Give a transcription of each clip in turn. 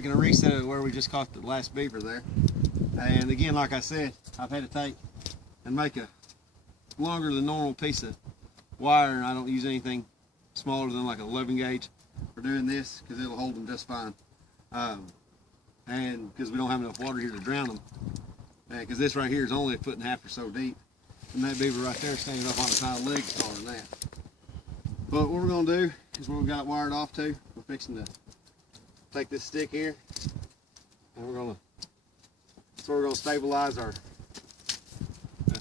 Making a reset of where we just caught the last beaver there. And again, like I said, I've had to take and make a longer than normal piece of wire, and I don't use anything smaller than like an 11 gauge for doing this because it'll hold them just fine. And because we don't have enough water here to drown them. Because this right here is only 1.5 feet or so deep. And that beaver right there is standing up on his hind legs taller than that. But what we're going to do is where we got it wired off to, we're fixing to take this stick here and we're going to, so we're going to stabilize our,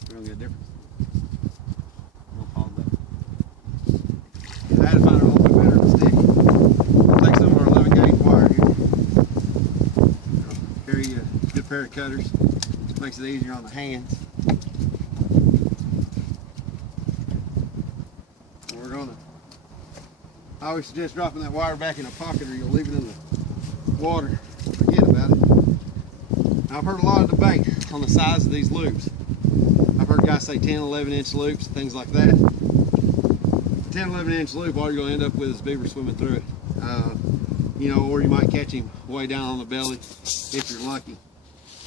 we're going to get a difference. I had to find a little bit better than a stick. We'll take some of our 11 gauge wire here. Carry a good pair of cutters. Makes it easier on the hands. We're gonna, I always suggest dropping that wire back in a pocket or you'll leave it in the water. Forget about it. Now, I've heard a lot of debate on the size of these loops. I've heard guys say 10, 11 inch loops, things like that. 10, 11 inch loop, all you're gonna end up with is beaver swimming through it. You know, or you might catch him way down on the belly if you're lucky.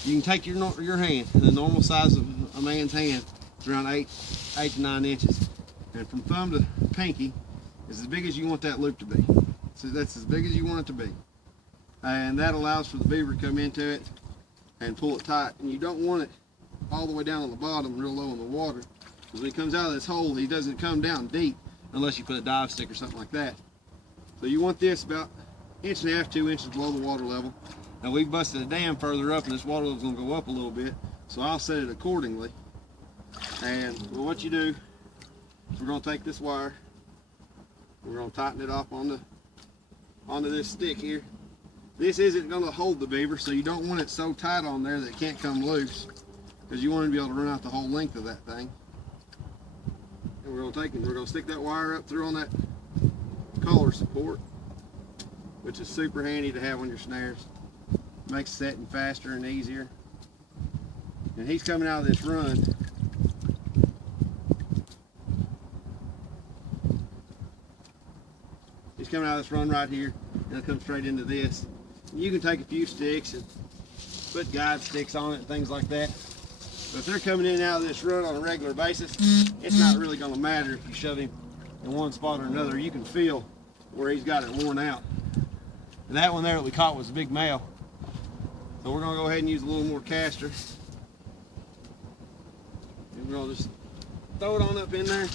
You can take your hand, and the normal size of a man's hand is around 8 to 9 inches. And from thumb to pinky is as big as you want that loop to be. So that's as big as you want it to be. And that allows for the beaver to come into it and pull it tight. And you don't want it all the way down on the bottom, real low in the water. Because when he comes out of this hole, he doesn't come down deep unless you put a dive stick or something like that. So you want this about 1.5 inches, 2 inches below the water level. Now we've busted a dam further up and this water level's gonna go up a little bit, so I'll set it accordingly. And well, what you do is we're gonna take this wire, we're gonna tighten it off onto this stick here. This isn't gonna hold the beaver, so you don't want it so tight on there that it can't come loose, because you want to be able to run out the whole length of that thing. And we're gonna stick that wire up through on that collar support, which is super handy to have on your snares. Makes setting faster and easier. And he's coming out of this run. He's coming out of this run right here, and he'll come straight into this. You can take a few sticks and put guide sticks on it and things like that. But if they're coming in and out of this run on a regular basis, it's not really going to matter if you shove him in one spot or another. You can feel where he's got it worn out. And that one there that we caught was a big male. So we're going to go ahead and use a little more caster. And we're going to just throw it on up in there,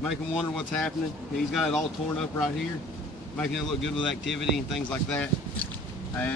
make them wonder what's happening. He's got it all torn up right here, making it look good with activity and things like that. And